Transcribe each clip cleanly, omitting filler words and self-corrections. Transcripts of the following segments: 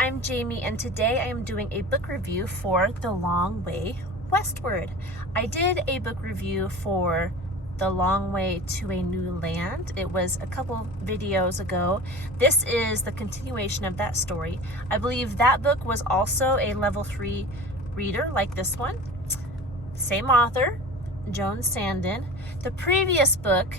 I'm Jamie, and today I am doing a book review for The Long Way Westward. I did a book review for The Long Way to a New Land. It was a couple videos ago. This is the continuation of that story. I believe that book was also a level 3 reader like this one. Same author, Joan Sandin. The previous book,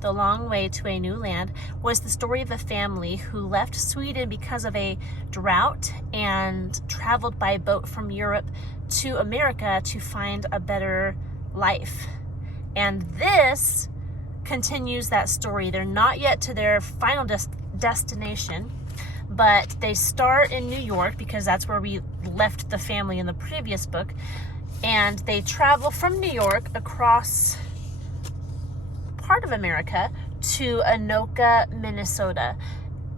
The Long Way to a New Land, was the story of a family who left Sweden because of a drought and traveled by boat from Europe to America to find a better life. And this continues that story. They're not yet to their final destination, but they start in New York because that's where we left the family in the previous book. And they travel from New York across part of America to Anoka, Minnesota.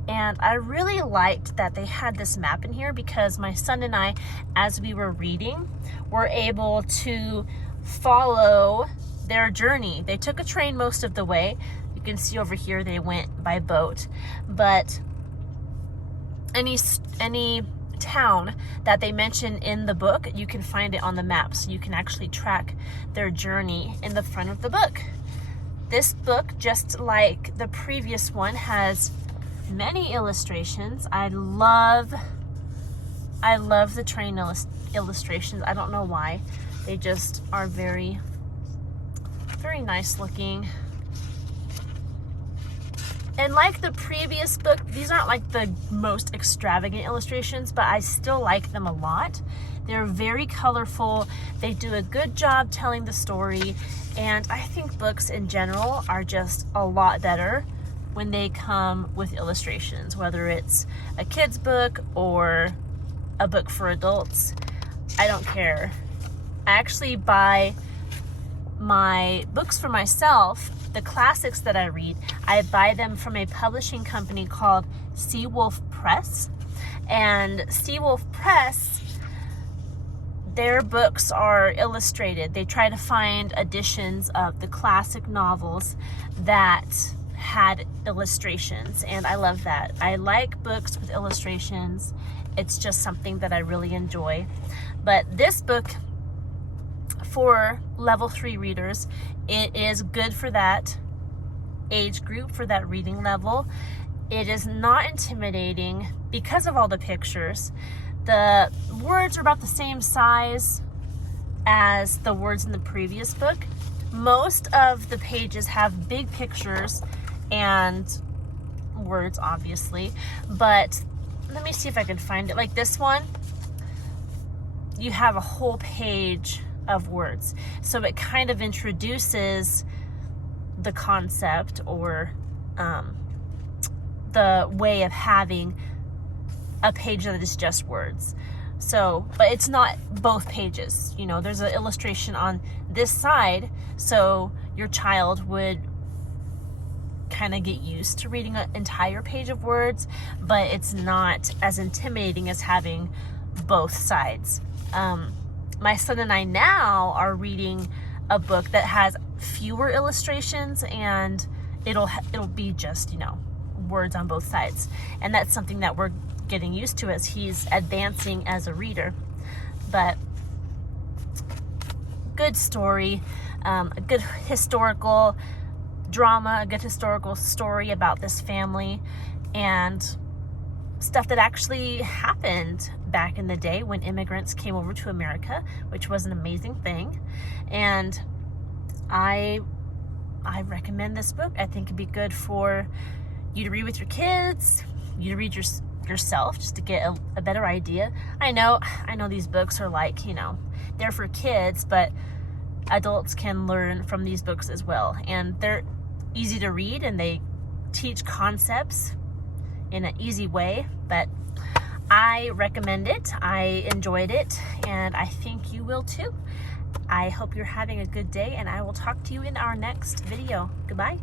And I really liked that they had this map in here because my son and I, as we were reading, were able to follow their journey. They took a train most of the way. You can see over here they went by boat, but any town that they mention in the book, you can find it on the map, so you can actually track their journey in the front of the book. This book, just like the previous one, has many illustrations. I love the train illustrations. I don't know why. They just are very, very nice looking. And like the previous book, these aren't like the most extravagant illustrations, but I still like them a lot. They're very colorful. They do a good job telling the story. And I think books in general are just a lot better when they come with illustrations, whether it's a kid's book or a book for adults. I don't care. I actually buy my books for myself, the classics that I read. I buy them from a publishing company called Seawolf Press. And Seawolf Press, their books are illustrated. They try to find editions of the classic novels that had illustrations, and I love that. I like books with illustrations. It's just something that I really enjoy. But this book, for level 3 readers, it is good for that age group, for that reading level. It is not intimidating because of all the pictures. The words are about the same size as the words in the previous book. Most of the pages have big pictures and words, obviously, but let me see if I can find it. Like this one, you have a whole page of words, so it kind of introduces the concept or the way of having a page that is just words. So, but it's not both pages. You know, there's an illustration on this side, so your child would kind of get used to reading an entire page of words, but it's not as intimidating as having both sides. My son and I now are reading a book that has fewer illustrations, and it'll be just, you know, words on both sides. And that's something that we're getting used to as he's advancing as a reader. But good story, a good historical drama, a good historical story about this family and stuff that actually happened back in the day when immigrants came over to America, which was an amazing thing. And I recommend this book. I think it'd be good for you to read with your kids, you to read yourself, just to get a better idea. I know these books are like, you know, they're for kids, but adults can learn from these books as well. And they're easy to read, and they teach concepts in an easy way. But I recommend it. I enjoyed it, and I think you will too. I hope you're having a good day, and I will talk to you in our next video. Goodbye.